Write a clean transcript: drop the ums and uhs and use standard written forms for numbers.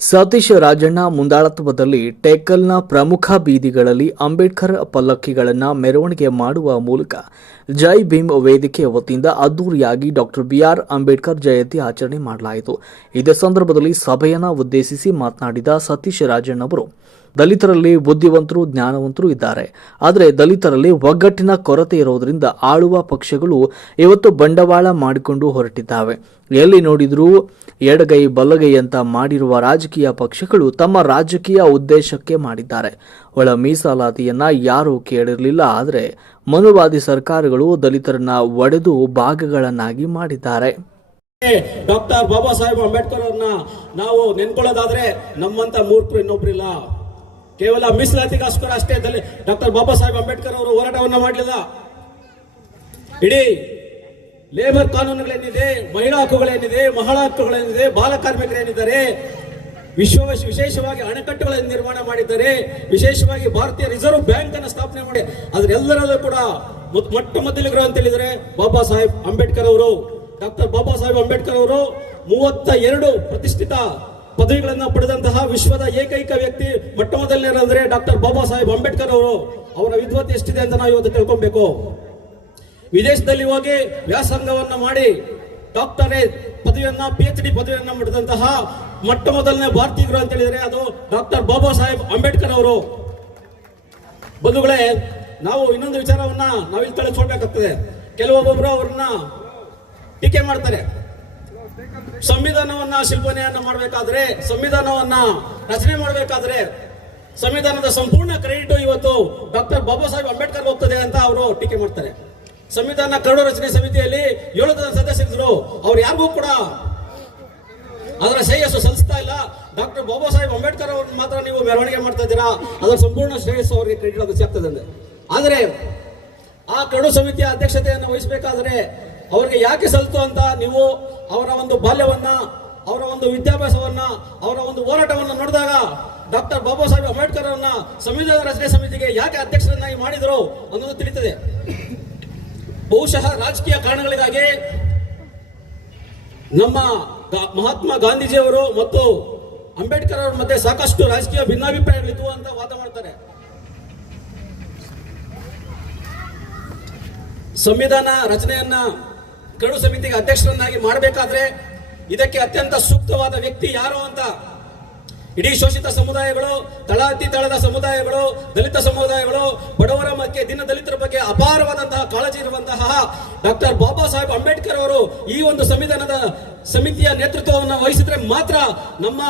ಸತೀಶ್ ರಾಜಣ್ಣ ಮುಂದಾಳತ್ವದಲ್ಲಿ ಟೇಕಲ್ನ ಪ್ರಮುಖ ಬೀದಿಗಳಲ್ಲಿ ಅಂಬೇಡ್ಕರ್ ಪಲ್ಲಕ್ಕಿಗಳನ್ನು ಮೆರವಣಿಗೆ ಮಾಡುವ ಮೂಲಕ ಜೈ ಭೀಮ್ ವೇದಿಕೆ ವತಿಯಿಂದ ಅದ್ದೂರಿಯಾಗಿ ಡಾಕ್ಟರ್ ಬಿಆರ್ ಅಂಬೇಡ್ಕರ್ ಜಯಂತಿ ಆಚರಣೆ ಮಾಡಲಾಯಿತು. ಇದೇ ಸಂದರ್ಭದಲ್ಲಿ ಸಭೆಯನ್ನು ಉದ್ದೇಶಿಸಿ ಮಾತನಾಡಿದ ಸತೀಶ್ ರಾಜಣ್ಣ ಅವರು, ದಲಿತರಲ್ಲಿ ಬುದ್ಧಿವಂತರು, ಜ್ಞಾನವಂತರು ಇದ್ದಾರೆ. ಆದರೆ ದಲಿತರಲ್ಲಿ ಒಗ್ಗಟ್ಟಿನ ಕೊರತೆ ಇರೋದರಿಂದ ಆಳುವ ಪಕ್ಷಗಳು ಇವತ್ತು ಬಂಡವಾಳ ಮಾಡಿಕೊಂಡು ಹೊರಟಿದ್ದಾವೆ. ಎಲ್ಲಿ ನೋಡಿದರೂ ಎಡಗೈ ಬಲಗೈ ಅಂತ ಮಾಡಿರುವ ರಾಜಕೀಯ ಪಕ್ಷಗಳು ತಮ್ಮ ರಾಜಕೀಯ ಉದ್ದೇಶಕ್ಕೆ ಮಾಡಿದ್ದಾರೆ. ಒಳ ಮೀಸಲಾತಿಯನ್ನ ಯಾರೂ ಕೇಳಿರಲಿಲ್ಲ. ಆದರೆ ಮನುವಾದಿ ಸರ್ಕಾರಗಳು ದಲಿತರನ್ನ ಒಡೆದು ಭಾಗಗಳನ್ನಾಗಿ ಮಾಡಿದ್ದಾರೆ. ಡಾಕ್ಟರ್ ಬಾಬಾ ಸಾಹೇಬ್ ಅಂಬೇಡ್ಕರ್ ಅವ್ರನ್ನ ನಾವು ನೆನ್ಕೊಳ್ಳೋದಾದ್ರೆ ನಮ್ಮಂತ ಮೂರ್ಖರು ಇನ್ನೊಬ್ರಿಲ್ಲ. ಕೇವಲ ಮೀಸಲಾತಿಗೋಸ್ಕರ ಅಷ್ಟೇ ಡಾಕ್ಟರ್ ಬಾಬಾ ಸಾಹೇಬ್ ಅಂಬೇಡ್ಕರ್ ಅವರು ಹೋರಾಟವನ್ನ ಮಾಡಲಿಲ್ಲ. ಇಡೀ ಲೇಬರ್ ಕಾನೂನುಗಳೇನಿದೆ, ಮಹಿಳಾ ಹಕ್ಕುಗಳೇನಿದೆ, ಮಹಿಳಾ ಹಕ್ಕುಗಳೇನಿದೆ, ಬಾಲ ಕಾರ್ಮಿಕರೇನಿದ್ದಾರೆ, ವಿಶೇಷವಾಗಿ ಅಣೆಕಟ್ಟುಗಳನ್ನು ನಿರ್ಮಾಣ ಮಾಡಿದ್ದಾರೆ, ವಿಶೇಷವಾಗಿ ಭಾರತೀಯ ರಿಸರ್ವ್ ಬ್ಯಾಂಕ್ ಅನ್ನು ಸ್ಥಾಪನೆ ಮಾಡಿ ಅದರೆಲ್ಲರಲ್ಲೂ ಕೂಡ ಮೊಟ್ಟ ಮೊದಲಿಗರು ಅಂತ ಹೇಳಿದರೆ ಬಾಬಾ ಸಾಹೇಬ್ ಅಂಬೇಡ್ಕರ್ ಅವರು. ಡಾಕ್ಟರ್ ಬಾಬಾ ಸಾಹೇಬ್ ಅಂಬೇಡ್ಕರ್ ಅವರು 32 ಪ್ರತಿಷ್ಠಿತ ಪದವಿಗಳನ್ನು ಪಡೆದಂತಹ ವಿಶ್ವದ ಏಕೈಕ ವ್ಯಕ್ತಿ. ಮೊಟ್ಟ ಮೊದಲನೇ ಅಂದ್ರೆ ಡಾಕ್ಟರ್ ಬಾಬಾ ಸಾಹೇಬ್ ಅಂಬೇಡ್ಕರ್ ಅವರು. ಅವರ ವಿದ್ವತ್ ಎಷ್ಟಿದೆ ಅಂತ ನಾವು ಇವತ್ತು ತಿಳ್ಕೊಬೇಕು. ವಿದೇಶದಲ್ಲಿ ಹೋಗಿ ವ್ಯಾಸಂಗವನ್ನ ಮಾಡಿ ಡಾಕ್ಟರೇಟ್ ಪದವಿಯನ್ನ, PhD ಪದವಿಯನ್ನ ಮಾಡಿದಂತಹ ಮೊಟ್ಟ ಮೊದಲನೇ ಭಾರತೀಯರು ಅಂತ ಹೇಳಿದರೆ ಅದು ಡಾಕ್ಟರ್ ಬಾಬಾ ಸಾಹೇಬ್ ಅಂಬೇಡ್ಕರ್ ಅವರು. ಬಂಧುಗಳೇ, ನಾವು ಇನ್ನೊಂದು ವಿಚಾರವನ್ನ ನಾವಿಲ್ಲಿ ತಿಳಿಸ್ಕೊಳ್ಬೇಕಾಗ್ತದೆ. ಕೆಲವೊಬ್ಬೊಬ್ರು ಅವ್ರನ್ನ ಟೀಕೆ ಮಾಡ್ತಾರೆ. ಸಂವಿಧಾನವನ್ನ ಶಿಲ್ಪನೆಯನ್ನ ಮಾಡಬೇಕಾದ್ರೆ, ಸಂವಿಧಾನವನ್ನ ರಚನೆ ಮಾಡಬೇಕಾದ್ರೆ ಸಂವಿಧಾನದ ಸಂಪೂರ್ಣ ಕ್ರೆಡಿಟ್ ಇವತ್ತು ಡಾಕ್ಟರ್ ಬಾಬಾ ಸಾಹೇಬ್ ಅಂಬೇಡ್ಕರ್ ಹೋಗ್ತದೆ ಅಂತ ಅವರು ಟೀಕೆ ಮಾಡ್ತಾರೆ. ಸಂವಿಧಾನ ಕರಡು ರಚನೆ ಸಮಿತಿಯಲ್ಲಿ 7 ಜನ ಸದಸ್ಯರಿದ್ರು. ಅವ್ರು ಯಾರಿಗೂ ಕೂಡ ಅದರ ಶ್ರೇಯಸ್ಸು ಸಲ್ಲಿಸ್ತಾ ಇಲ್ಲ. ಡಾಕ್ಟರ್ ಬಾಬಾ ಸಾಹೇಬ್ ಅಂಬೇಡ್ಕರ್ ಅವ್ರನ್ನ ಮಾತ್ರ ನೀವು ಮೆರವಣಿಗೆ ಮಾಡ್ತಾ ಇದ್ದೀರಾ, ಅದರ ಸಂಪೂರ್ಣ ಶ್ರೇಯಸ್ಸು ಅವರಿಗೆ ಕ್ರೆಡಿಟ್ ಅದು ಸಿಗ್ತದೆ. ಆದರೆ ಆ ಕರಡು ಸಮಿತಿಯ ಅಧ್ಯಕ್ಷತೆಯನ್ನು ವಹಿಸಬೇಕಾದ್ರೆ ಅವರಿಗೆ ಯಾಕೆ ಸಲ್ತು ಅಂತ ನೀವು ಅವರ ಒಂದು ಬಾಲ್ಯವನ್ನ, ಅವರ ಒಂದು ವಿದ್ಯಾಭ್ಯಾಸವನ್ನ, ಅವರ ಒಂದು ಹೋರಾಟವನ್ನ ನೋಡಿದಾಗ ಡಾಕ್ಟರ್ ಬಾಬಾ ಸಾಹೇಬ್ ಅಂಬೇಡ್ಕರ್ ಅವರನ್ನ ಸಂವಿಧಾನ ರಚನೆ ಸಮಿತಿಗೆ ಯಾಕೆ ಅಧ್ಯಕ್ಷರನ್ನಾಗಿ ಮಾಡಿದ್ರು ಅನ್ನೋದು ತಿಳಿತದೆ. ಬಹುಶಃ ರಾಜಕೀಯ ಕಾರಣಗಳಿಗಾಗಿ ನಮ್ಮ ಮಹಾತ್ಮ ಗಾಂಧೀಜಿಯವರು ಮತ್ತು ಅಂಬೇಡ್ಕರ್ ಅವರ ಮಧ್ಯೆ ಸಾಕಷ್ಟು ರಾಜಕೀಯ ಭಿನ್ನಾಭಿಪ್ರಾಯಗಳಿದ್ವು ಅಂತ ವಾದ ಮಾಡ್ತಾರೆ. ಸಂವಿಧಾನ ರಚನೆಯನ್ನ ಕರಡು ಸಮಿತಿಗೆ ಅಧ್ಯಕ್ಷರನ್ನಾಗಿ ಮಾಡಬೇಕಾದ್ರೆ ಇದಕ್ಕೆ ಅತ್ಯಂತ ಸೂಕ್ತವಾದ ವ್ಯಕ್ತಿ ಯಾರು ಅಂತ ಇಡೀ ಶೋಷಿತ ಸಮುದಾಯಗಳು, ತಳಾತಿ ತಳದ ಸಮುದಾಯಗಳು, ದಲಿತ ಸಮುದಾಯಗಳು, ಬಡವರ ಬಗ್ಗೆ, ದಿನ ದಲಿತರ ಬಗ್ಗೆ ಅಪಾರವಾದಂತಹ ಕಾಳಜಿ ಇರುವಂತಹ ಡಾಕ್ಟರ್ ಬಾಬಾ ಸಾಹೇಬ್ ಅಂಬೇಡ್ಕರ್ ಅವರು ಈ ಒಂದು ಸಂವಿಧಾನದ ಸಮಿತಿಯ ನೇತೃತ್ವವನ್ನು ವಹಿಸಿದ್ರೆ ಮಾತ್ರ ನಮ್ಮ